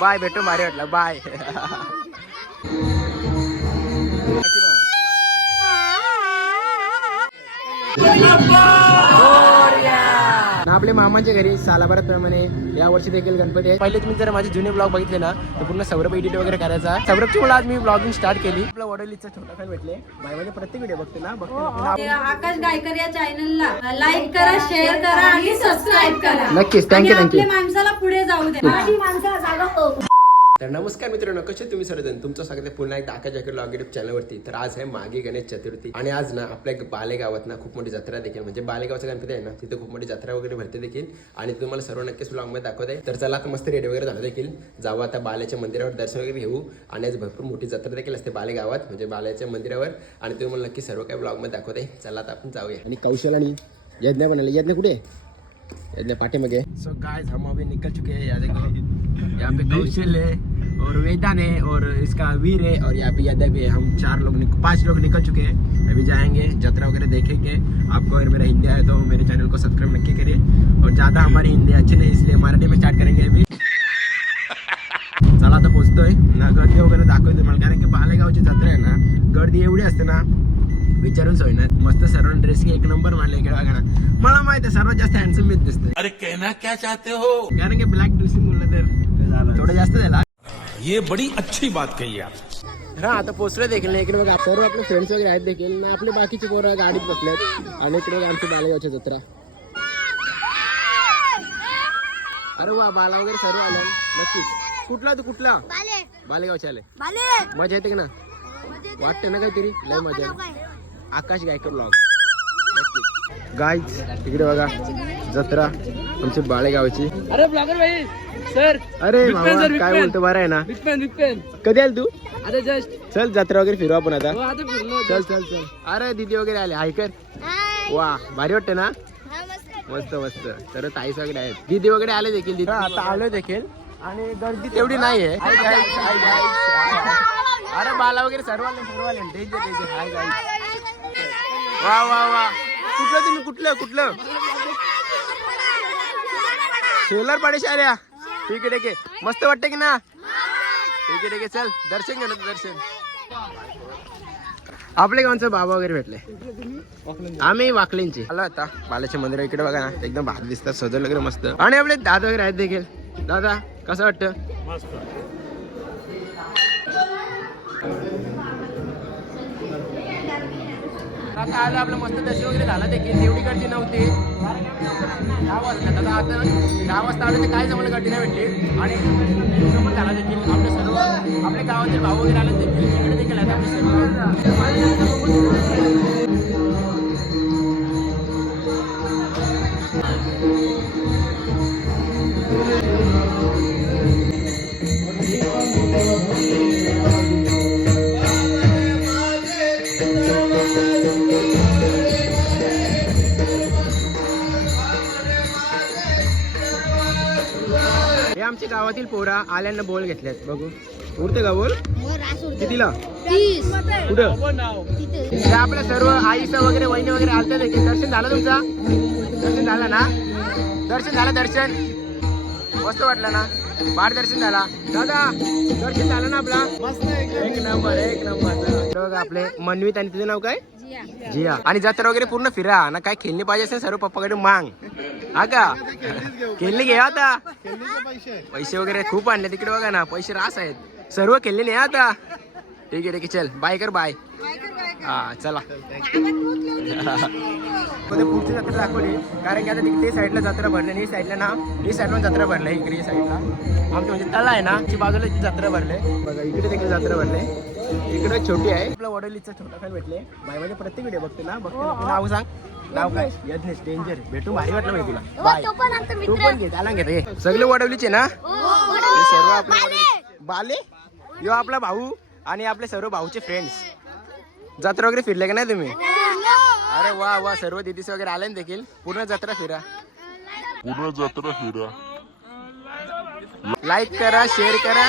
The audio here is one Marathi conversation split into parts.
बाय भेटू मारे वाटलं बाय. ना आपल्या मामाच्या घरी सालाबारात प्रमाणे या वर्षी देखील गणपती आहे. पहिले तुम्ही जर माझे जुने ब्लॉग बघितले ना तर पूर्ण सौरभ एडिट वगैरे करायचा. सौरभची मला आज मी ब्लॉगिंग स्टार्ट केली. आपल्या वडोलीचा छोटा फॅन भेटले. बाय म्हणजे प्रत्येक व्हिडिओ बघते ना बघते ना. आकाश गायकर या चॅनलला लाईक करा शेअर करा आणि सबस्क्राईब करा. नक्कीच. थँक्यू थँक्यू माणसाला पुढे जाऊ द्या. माझी माणसाला जागा हो. तर नमस्कार मित्रांनो कसे तुम्ही सर्वजण? तुमचं स्वागत आहे पुन्हा एकदा आकाश जाकर लॉग युट्यूब चॅनलवरती. तर आज आहे मागे गणेश चतुर्थी. आणि आज ना आपल्या बालेगावात ना खूप मोठी जत्रा देखील म्हणजे बालेगावचा गणपती आहे ना तिथे खूप मोठी जत्रा वगैरे भरते देखील. आणि तुम्हाला सर्व नक्कीच ब्लॉगमध्ये दाखवत आहे. तर चला आता मस्त रेडी वगैरे झालं देखील. जाऊ आता बाल्याच्या मंदिरावर दर्शन वगैरे घेऊ. आणि आज भरपूर मोठी जत्रा देखील असते बालेगावात म्हणजे बाल्याच्या मंदिरावर. आणि तुम्हाला नक्की सर्व काही ब्लॉगमध्ये दाखवत आहे. चला आता आपण जाऊया. आणि कौशल आणि यज्ञ बनायला यज्ञ कुठे यज्ञ पाठीमागे. सो गाइस हम अभी निकल चुके हैं यहाँ पे कौशल है. और वेदान है और इसका वीर है और यहाँ पे यादव है। हम चार लोग निक- पाँच लोग निकल चुके हैं। अभी जाएँगे जत्रा वगैरह देखेंगे। आपको अगर मेरा हिंदी आए तो मेरे चैनल को सब्सक्राइब नक्की करिए और ज़्यादा हमारी हिंदी अच्छी नहीं इसलिए मराठी में स्टार्ट करेंगे अभी। चला आता पोचतोय ना गर्दी वगैरे दाखवते मला कारण की बालेगावची जत्रा आहे ना गर्दी एवढी असते ना। विचारून सोय ना। मस्त सर्व ड्रेस एक नंबर मानले बघा ना मला माहिती आहे सर्वात जास्त हँडसम मीच दिसते अरे कहना क्या चाहते हो? कारण की ब्लॅक ड्रेसिंग बोललं तर थोडं जास्त झाला ये बड़ी अच्छी बात कही आप। हा आता पोचलो देखील नाही इकडे बघा सर्व आपले फ्रेंड्स वगैरे आहेत देखील ना आपले बाकीचे पोरं गाडीत बसलेत आणि इकडे बघा आमची बालेगावची जत्रा अरे वा बाला वगैरे सर्व आले नक्कीच कुठला तू कुठला बालेगावचे आले मजा येते की ना वाटते ना काहीतरी लय मजा। आहे. आकाश गायकर ब्लॉग गाईज इकडे बघा जत्रा आमची बाळेगावची अरे ब्लॉगर भाई सर अरे मामा, काय. बोलतो बरं आहे ना. बिग बिग कधी आल तू? आता जस्ट चल जत्रा वगैरे फिरू आपण आता. हो आता फिरलो चल चल चल. अरे दीदी वगैरे आले. हाय कर. वा भारी वाटते ना? मस्त मस्त तर ताईस वगैरे आहेत. दीदी वगैरे आले देखील दीदी. आता आलो देखील. आणि गर्दी तेवढी नाहीये. हाय guys, हाय guys. अरे बाला वगैरे सर्व आले सर्व आले वा वा वा. कुठलं तुम्ही? कुठलं कुठलं? शेलर पाडेश आल्या. ठीक आहे ठीक आहे. मस्त वाटते की ना? ठीक आहे ठीक आहे. चल दर्शन घे ना दर्शन. आपले गावचं बाबा वगैरे भेटले? आम्ही वाकलींचे. आलो आता. बालाच्या मंदिर इकडे बघा ना. एकदम भात दिसतात. सजवलं वगैरे मस्त. आणि आपले दादा वगैरे आहेत देखील. दादा कसं वाटतं? आता आलं आपलं मस्त दर्शन वगैरे झालं देखील. तेवढी गर्दी नव्हती. दहा वाजता. आता आता दहा वाजता आलं तर काय जमलं गर्दी नाही भेटली. आणि पण झाला देखील. आपले सर्व आपल्या गावातील भाऊ वगैरे आले देखील. तिकडे देखील आहेत आपले सर्व पोरा आल्यांना बोल घेतल्यात बघू. उरते का बोल? कितीला? कुठं? आपल्या सर्व आईचं वगैरे वहिनी वगैरे आलते देखील दर्शन झालं तुमचा? दर्शन झालं ना? दर्शन झालं दर्शन. मस्त वाटलं ना? बार दर्शन झाला. दादा दर्शन झालं ना आपला? एक नंबर एक नंबर. आपले मनवीत आणि तुझं नाव काय? जिया आणि जत्रा वगैरे पूर्ण फिरा. ना काय खेळणी पाहिजे असेल सर्व पप्पाकडे मांग. हा का? खेळणी घे आता. पैसे वगैरे खूप आणले तिकडे बघा ना. पैसे रास आहेत. सर्व खेळले नाही आता. ठीक आहे ठीक आहे. चल बाय कर बाय हा चला. पुढची जत्रा दाखवली. कारण की आता ते साईडला जत्रा भरली आणि साईडला ना ही साईडला जत्रा भरली इकडे साईडला. आमच्या म्हणजे तला आहे ना बाजूला जत्रा भरले बघा इकडे देखील जत्रा भरले इकडे छोटी आहे. आपल्या वडोलीचा छोटा फॅन भेटले. बाय म्हणजे प्रत्येक व्हिडिओ बघते ना बघते ना. नाव सांग. नाव काय? यज्ञेश डेंजर भेटू भारी वाटलं माहिती तुला बाय. तू पण घे घेते हे. सगळे वडवलीचे ना? हे सर्व आपले बाले. यो आपला भाऊ आणि आपले सर्व भाऊचे फ्रेंड्स जत्रा वगैरे फिरले का नाही तुम्ही? अरे वा वा. सर्व दिदीस वगैरे आले ना देखील? पूर्ण जत्रा फिरा. पूर्ण जत्रा फिरा. लाईक करा शेअर करा.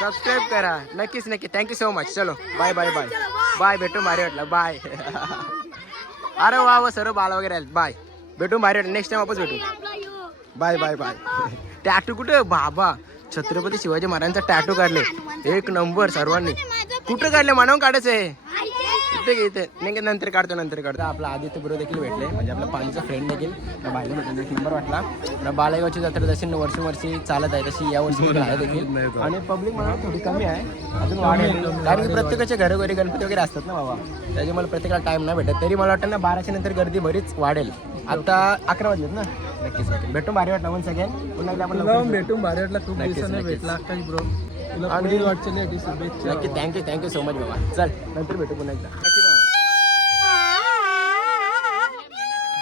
सबस्क्राईब करा. नक्कीच नक्की थँक्यू सो मच चलो. बाय बाय बाय बाय भेटू भारी वाटलं. बाय अरे वा वा सर्व बाला वगैरे आले बाय भेटू भारी वाटलं. नेक्स्ट टाइम वापस भेटू. बाय बाय बाय टॅटू कुठं? बाबा छत्रपती शिवाजी महाराजांचा टॅटू काढले. एक नंबर सर्वांनी. कुठं काढले? मानवून काढायचं आहे. इथे इथे. नाही नंतर काढतो नंतर काढतो. आपला आदित्य बरोबर देखील भेटले. म्हणजे आपला पाणीचा फ्रेंड देखील. बायला भेटून एक नंबर वाटला. तर बालेगावची जत्रा जशी वर्षी चालत आहे तशी या वर्षी आहे देखील. आणि पब्लिक मला थोडी कमी आहे. अजून वाढेल कारण की प्रत्येकाच्या घरोघरी गणपती वगैरे असतात ना बाबा. त्याच्यामुळे मला प्रत्येकाला टाइम नाही भेटत. तरी मला वाटतं ना बाराच्या नंतर गर्दी बरीच वाढेल. आता अकरा वाजलेत ना? नक्कीच भेटून भारी वाटला. वन सेकंड पुन्हा आपण भेटून भारी वाटला. खूप दिवसाने. भेटला. ब्रो आणि- शुभेच्छा. नक्की थँक्यू थँक्यू सो मच बाबा. चल नंतर भेटू पुन्हा एकदा.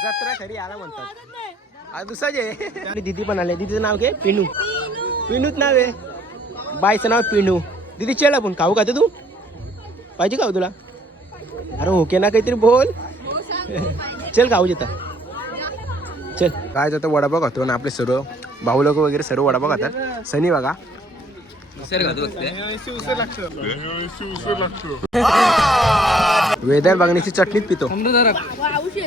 जत्रा खरी आला म्हणतात. हा दुसराच आणि दीदी पण आले. दीदीचं नाव घे पिनू. पिनूच नाव आहे. बायचं नाव पिनू. दीदी चल आपण खाऊ का तू? पाहिजे खाऊ तुला? अरे ओके ना काहीतरी बोल. चल खाऊ येतं चल. काय जातं वडापाव खातो ना आपले सर्व. भाऊ लोक वगैरे सर्व वडापाव खातात. सनी बघा. वेदर बघण्याची चटणीत पितो.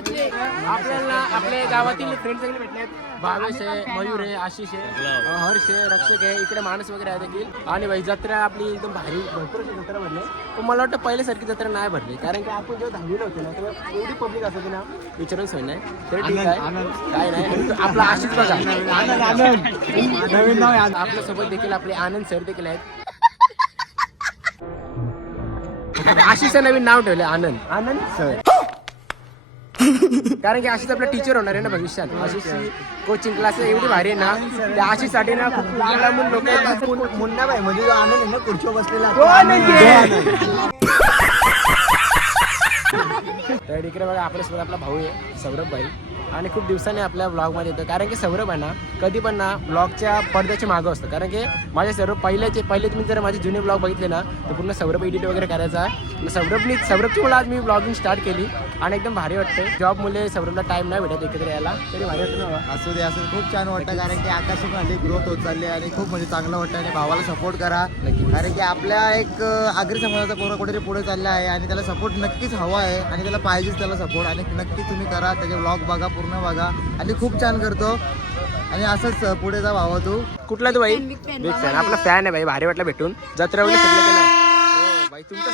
आपल्याला आपल्या गावातील फ्रेंड सगळे भेटले भावेश आहे मयूर आहे आशिष आहे हर्ष आहे रक्षक आहे. इकडे माणूस वगैरे आहे देखील. आणि भाई जत्रा आपली एकदम भारी भरपूर जत्रा भरली पण मला वाटतं पहिल्यासारखी जत्रा नाही भरली. कारण की आपण जेव्हा दहावीला होतो ना तेव्हा एवढी पब्लिक असायची ना विचारून सोय नाही. तरी ठीक आहे. काय नाही. आपला आशिष बघा. नवीन नाव आपल्यासोबत देखील आपले आनंद सर देखील आहेत. आशिषचं नवीन नाव ठेवलं आनंद. आनंद सर कारण की आशिष आपला टीचर होणार आहे ना भविष्यात. आशिष कोचिंग क्लास एवढी भारी आहे ना. त्या आशिषसाठी ना खूप लांब लांबून लोक येतात. मुन्ना भाई म्हणजे जो आनंद आहे ना खुर्चीवर बसलेला. ते? तर इकडे बघा आपल्यासोबत आपला भाऊ आहे सौरभ भाई आणि खूप दिवसांनी आपल्या ब्लॉगमध्ये येतो. कारण की सौरभ आहे ना कधी पण ना ब्लॉगच्या पडद्याच्या मागं असतं. कारण की माझे सर्व पहिल्याचे पहिले तुम्ही जर माझे जुने ब्लॉग बघितले ना तर पूर्ण सौरभ एडिट वगैरे करायचा. सौरभनी सौरभची मला आज मी ब्लॉगिंग स्टार्ट केली. आणि एकदम भारी वाटते जॉब मुले सौरभला टाइम नाही भेटत एकत्र यायला. तरी भारी वाटतं? असू दे असं खूप छान वाटतं कारण की आकाशातून आली ग्रोथ होत चालली आहे आणि खूप म्हणजे चांगलं वाटतं आणि भावाला सपोर्ट करा. कारण की आपल्या एक आगरी समाजाचा पोरं कुठेतरी पुढे चालला आहे आणि त्याला सपोर्ट नक्कीच हवा आहे आणि त्याला पाहिजेच त्याला सपोर्ट आणि नक्की तुम्ही करा त्याचे ब्लॉग बघा पूर्ण बघा. आणि खूप छान करतो. आणि असंच पुढे जा भावा तू. कुठला तू भाई? बिग फॅन आपला फॅन आहे भाई. भारी वाटला भेटून. जत्रा वगैरे सगळं केलं हो भाई तुमचं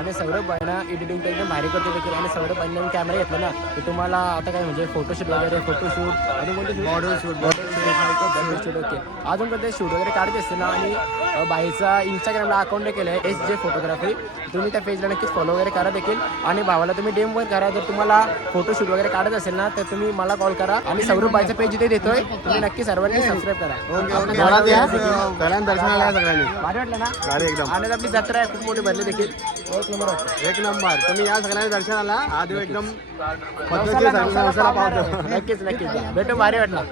आणि सौरभ भाई एडिटिंग एकदम भारी करतो देखील. आणि सौरभ भाई कॅमेरा घेतला ना तर तुम्हाला आता काय म्हणजे फोटोशूट वगैरे फोटोशूट आणि कोणते मॉडेल शूट शूट ओके अजून कोणते शूट वगैरे काढत असते ना आणि अ, भाईचा इंस्टाग्रामला अकाउंट केलं आहे एस जे फोटोग्राफी तुम्ही त्या पेजला नक्कीच फॉलो वगैरे करा देखील. आणि भावाला तुम्ही डेम वर करा. जर तुम्हाला फोटोशूट वगैरे काढत असेल ना तर तुम्ही मला कॉल करा. आणि सौरभ भाईचा पेज इथे देतोय. तुम्ही नक्की सर्वांनी सबस्क्राईब करा. दर्शनाला सगळ्यांनी. भारी वाटलं ना? भारी एकदम. आणि आपली जत्रा आहे खूप मोठी भरली देखील. एक नंबर एक नंबर. तुम्ही या सगळ्यांनी दर्शनाला. आज एकदम. नक्कीच. नक्कीच भेटू भारी वाटला.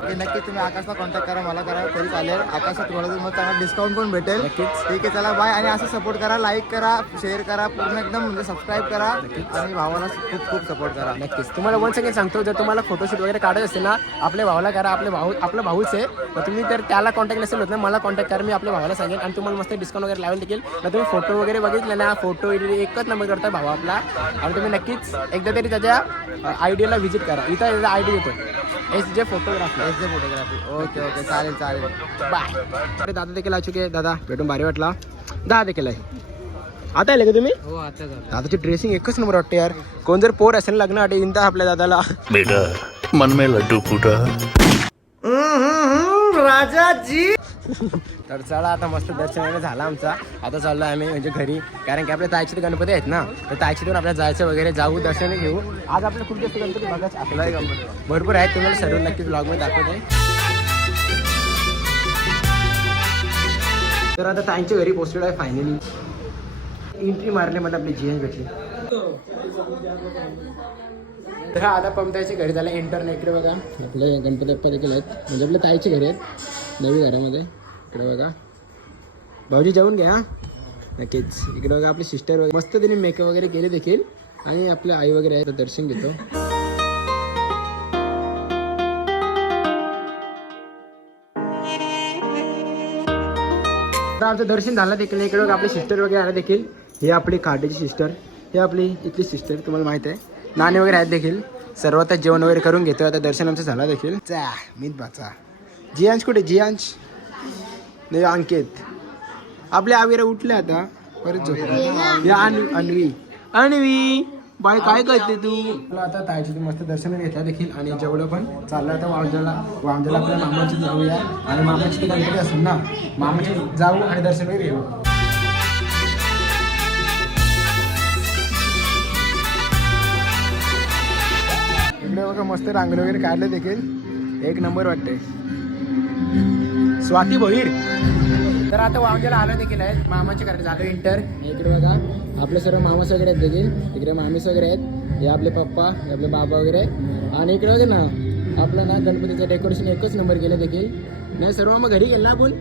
की नक्की तुम्ही आकाशला कॉन्टॅक्ट करा मला करा तरी चालेल. आकाशात तुम्हाला तुम्हाला चांगला डिस्काउंट पण भेटेल. नक्कीच. ठीक आहे चला बाय आणि असं सपोर्ट करा लाईक करा शेअर करा पूर्ण एकदम म्हणजे सबस्क्राईब करा. आणि भावाला खूप खूप सपोर्ट करा. नक्कीच. तुम्हाला वन सेकंड सांगतो जर तुम्हाला फोटोशूट वगैरे काढत असेल ना आपल्या भावाला करा आपले भाऊ आपला भाऊच आहे. तर तुम्ही जर त्याला कॉन्टॅक्ट नसेल होत ना मला कॉन्टॅक्ट करा मी आपल्या भावाला सांगेन. आणि तुम्हाला मस्त डिस्काउंट वगैरे लावेल देखील. तर तुम्ही फोटो वगैरे बघितले ना फोटो एकच नंबर करता भाऊ आपला. आणि तुम्ही नक्कीच एकदा तरी त्याच्या आय डीला व्हिजिट करा. इथं त्याचा आय डी येतो S J photography S photography okay okay चालेल चालेल. बाय अरे दादा देखील आ चुके दादा. भेटून भारी वाटला. दादा देखील आहे. आता आले का तुम्ही? हो आता दादाची ड्रेसिंग एकच नंबर वाटते यार. कोण जर पोर असेल लग्न आटे इंदा आपल्या दादाला. बेटा मन में लड्डू फूटा. तर चला आता मस्त दर्शन वगैरे झाला आमचा. आता चाललो आम्ही म्हणजे घरी. कारण की आपल्या तायचे गणपती आहेत ना तर तायचीतून आपल्याला जायचं वगैरे जाऊ दर्शन घेऊ. आज आपल्या खूप जास्त गणपती बघायचे आपल्याला भरपूर आहेत तुम्हाला सर्व नक्कीच ब्लॉगमध्ये दाखवते. तर आता ताईंच्या घरी पोहोचलेलो आहे फायनली एंट्री मारल्यामध्ये आपली जी भेटली. तर हा आता पंपताईच्या घरी झालं इकडे बघा. आपले गणपती बाप्पा देखील आहेत. म्हणजे आपल्या ताईचे घरी आहेत. नवी घरामध्ये. इकडे बघा. भाऊजी जाऊन घ्या नक्कीच. इकडे बघा आपली सिस्टर वगैरे. मस्त तिने मेकअप वगैरे केले देखील. आणि आपल्या आई वगैरे आहे तर दर्शन घेतो. आमचं दर्शन झालं देखील इकडे बघा आपली सिस्टर वगैरे आले देखील. ही आपली काटेची सिस्टर ही आपली इथली सिस्टर तुम्हाला माहीत आहे. नाणे वगैरे आहेत देखील. सर्वात जेवण वगैरे करून घेतो आता दर्शन आमचं झालं देखील. चा मीत बाचा. जियांश कुठे? जियांश? नाही अंकित. आपले आविरा उठले आता. परत झोप. या अन्वी अन्वी. अन्वी बाय काय करते तू? मला आता तायची मस्त दर्शन घेतलं देखील. आणि जेवढं पण चाललं आता वामजाला वामजाला आपल्या मामाची जाऊया. आणि मामाची गणपती असेल ना? मामाची जाऊ आणि दर्शन वगैरे घेऊ. इकडे बघा मस्त रांगोळी वगैरे काढले देखील. एक नंबर वाटते स्वाती भोईर. तर आता वावजाला आलं देखील आहेत मामाचे करायचं झालं. इंटर. इकडे बघा. आपले सर्व मामास वगैरे आहेत देखील. इकडे मामीस वगैरे आहेत. हे आपले पप्पा हे आपले बाबा वगैरे. आहेत. आणि इकडे बघा ना आपलं ना गणपतीचं डेकोरेशन एकच नंबर केलं देखील. नाही सर्व मग घरी गेला आपण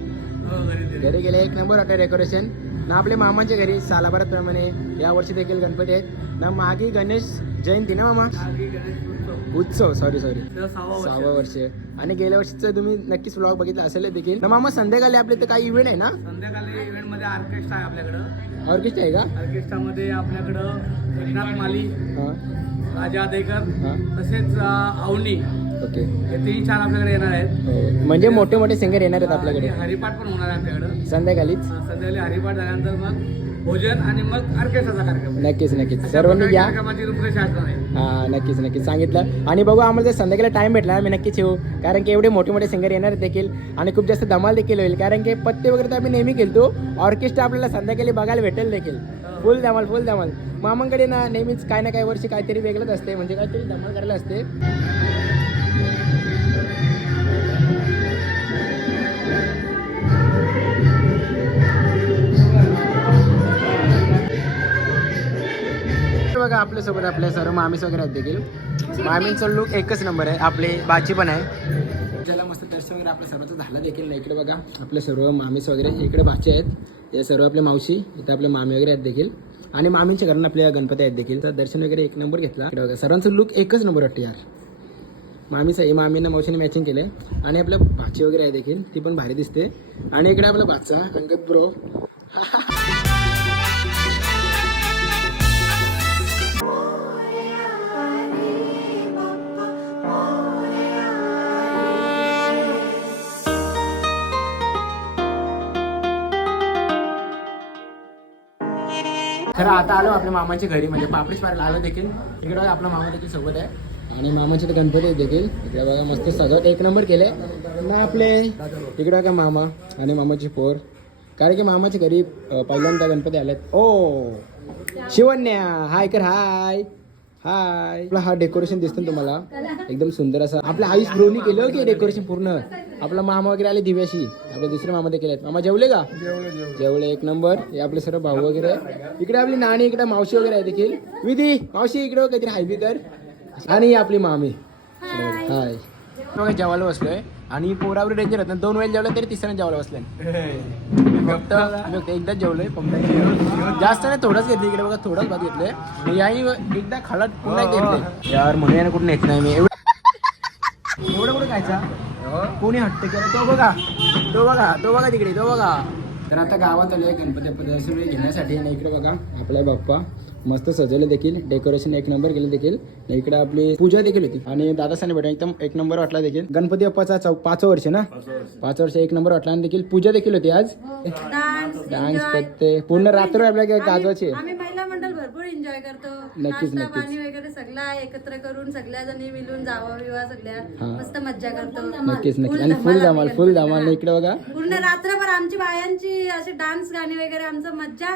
घरी गेले. एक नंबर वाटतं डेकोरेशन ना आपले मामाच्या घरी सालाभराप्रमाणे या वर्षी देखील गणपती आहेत. ना मागे गणेश जयंती ना मामा? उत्सव सॉरी सॉरी सहावं वर्ष. आणि गेल्या वर्षीचं तुम्ही नक्कीच व्लॉग बघितला असेल देखील. मामा संध्याकाळी आपले तर काही इव्हेंट आहे ना? संध्याकाळी इव्हेंटमध्ये ऑर्केस्ट्रा आहे आपल्याकडं. ऑर्केस्ट्रा आहे का? ऑर्केस्ट्रामध्ये आपल्याकडं एकनाथ माली हां. राजा आदेकर हां. तसेच अवनी ओके. हे तिन्ही चार आपल्याकडे येणार आहेत. म्हणजे मोठे मोठे सिंगर येणार आहेत आपल्याकडे. हरिपाठ पण होणार आहे आपल्याकडं. संध्याकाळीच. संध्याकाळी हरिपाठ झाल्यानंतर मग भोजन आणि मग ऑर्केस्ट्राचा कार्यक्रम. नक्कीच नक्कीच. सर्वांनी या. कार्यक्रमाची रूपरेषा असणार आहे हा नक्कीच नक्कीच. सांगितलं. आणि बघू आम्हाला जर संध्याकाळी टाइम भेटला आम्ही नक्कीच येऊ. कारण की एवढे मोठे मोठे सिंगर येणार देखील. आणि खूप जास्त धमाल देखील होईल. कारण की पत्ते वगैरे तर आम्ही नेहमी खेळतो. ऑर्केस्ट्रा आपल्याला संध्याकाळी बघायला भेटेल देखील. फुल धमाल फुल धमाल. मामांकडे ना नेहमीच काय ना काही वर्षी काहीतरी वेगळंच असते. म्हणजे काहीतरी धमाल करायला असते. आपल्यासोबत आपल्या सर्व मामीस वगैरे आहेत देखील. मामींचा लुक एकच नंबर आहे. आपले बाची पण आहे. ज्याला मस्त दर्शन वगैरे आपल्या सर्वांचं झालं देखील. ना इकडे बघा आपले सर्व मामीस वगैरे. इकडे बाचे आहेत. या सर्व आपले मावशी इथे आपले मामी वगैरे आहेत देखील. आणि मामींच्या घरात आपल्या गणपती आहेत देखील. तर दर्शन वगैरे एक नंबर घेतला. इकडे बघा सर्वांचं लुक एकच नंबर वाटतं यार. मामीचं आहे मामींना मावशीने मॅचिंग केलं आहे आणि आपल्या भाची वगैरे आहे देखील. ती पण भारी दिसते. आणि इकडे आपला भाचा अंगत ब्रो आता आलो आपल्या मामाच्या घरी म्हणजे पापडीच मारायला आलो देखील. इकडे आपला मामा देखील सोबत आहे. आणि मामाचे तर गणपती देखील. इकडे बघा मस्त सजावट एक नंबर केले. ना आपले इकडे का मामा आणि मामाची पोर. कारण की मामाच्या घरी पहिल्यांदा गणपती आलेत. ओ शिवन्या हाय कर हाय हाय आपला हा डेकोरेशन दिसतं ना तुम्हाला? एकदम सुंदर असं. आपल्या आईस ब्रोनी केलं हो की डेकोरेशन पूर्ण? आपला मामा वगैरे आले दिव्याशी. आपले दुसरे मामा देखील आहेत मामा जेवले का? जेवले एक नंबर. हे आपले सर्व भाऊ वगैरे. इकडे आपली नाणी इकडे मावशी वगैरे आहे देखील. विधी मावशी इकडे बघ, काहीतरी हायबी कर आणि ही आपली मामी. हाय जेवायला बसलोय. आणि पोरावर डेंजर होतं दोन वेळेला जेवलं तरी तिसऱ्या जेवायला बसले फक्त फक्त एकदाच जेवलोय फक्त जास्त नाही थोडंच घेतलं इकडे बघा थोडंच भात घेतलंय याही एकदा खालात पुन्हा घेतले. यार म्हणून यानं कुठून येत नाही मी. एवढं एवढं कुठं खायचा? कोणी हट्ट केलं? तो बघा. तो बघा. तो बघा तिकडे तो बघा. तर आता गावात आलोय गणपती दर्शन घेण्यासाठी. आणि इकडे बघा आपला बाप्पा. मस्त सजवलं देखील. डेकोरेशन एक नंबर केलं देखील. इकडे आपली पूजा देखील होती. आणि दादासाने भेटा एकदम एक नंबर वाटला देखील. गणपती बाप्पाचा पाच वर्ष ना? पाच वर्ष. एक नंबर वाटला. आणि देखील पूजा देखील होती आज. डान्स पत्ते. पूर्ण रात्र आपल्या गाजवाचे करतो नक्कीच, नाश्ता नक्कीच. पाणी वगैरे सगळं एकत्र करून सगळ्या जणी मिळून जावा विवा सगळ्या हा. मस्त मज्जा करतो नक्कीच आणि फुल धमाल आम्ही फुल करतो. धमाल हा. इकडे बघा पूर्ण रात्रभर आमची बायांची असे डान्स गाणी वगैरे आमचं मज्जा.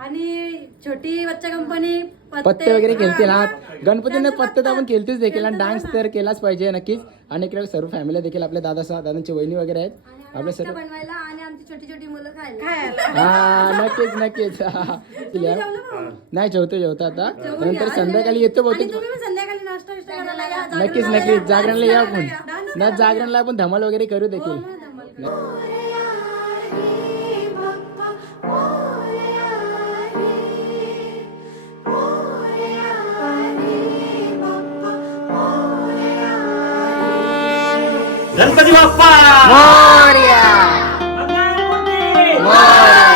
आणि छोटी बच्चा कंपनी पत्ते वगैरे खेळतील हा. गणपतींना पत्ते तर आपण खेळतेच देखील आणि डान्स. तर केलाच पाहिजे नक्कीच आणि इकडे सर्व फॅमिली देखील आपल्या दादा दादांची वहिनी वगैरे आहेत आपले नाश्ता सर्व बनवायला आणि आमची छोटी छोटी मुलं खायला हा नक्कीच नक्कीच? नाही जेवतो जेवतो आता नंतर. संध्याकाळी येतो बहुतेक. नक्कीच जागरणाला नक्कीच या. जागरणला या आपण. ना जागरणला आपण धमाल वगैरे करू देखील हो, धमाल. गणपती बाप्पा भारी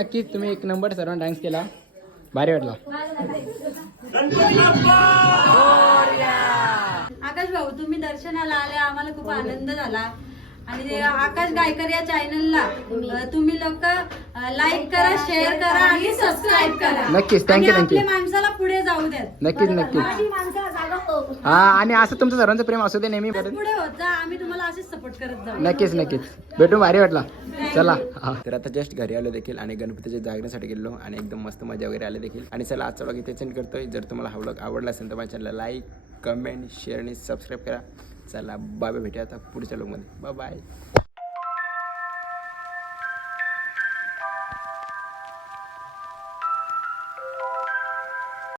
नक्कीच तुम्ही एक नंबर सर्वांना डान्स केला. भारी वाटला. आकाश भाऊ तुम्ही दर्शनाला आले आम्हाला खूप आनंद झाला. आणि आकाश गायकर या चॅनलला तुम्ही लोक लाईक करा शेअर करा आणि सबस्क्राईब करा. नक्कीच, you. आपल्या माणसाला पुढे नक्कीच नक्कीच. हा आणि असं तुमचं सर्वांचं प्रेम असू दे नेहमी परत पुढे होत जा आम्ही तुम्हाला असेच सपोर्ट करत जाऊ. नक्कीच नक्कीच. भेटून भारी वाटला. चला. हा. तर आता जस्ट घरी आलो देखील आणि गणपतीच्या जागरणासाठी गेलो आणि एकदम मस्त मजा वगैरे आली देखील. आणि चला आजचा व्लॉग इथे सेंड करतोय. जर तुम्हाला हा व्लॉग आवडला असेल तर माझ्या चॅनलला लाईक कमेंट शेअर आणि सबस्क्राईब करा. चला बाय बाय भेटूया आता पुढच्या व्लॉगमध्ये बाय बाय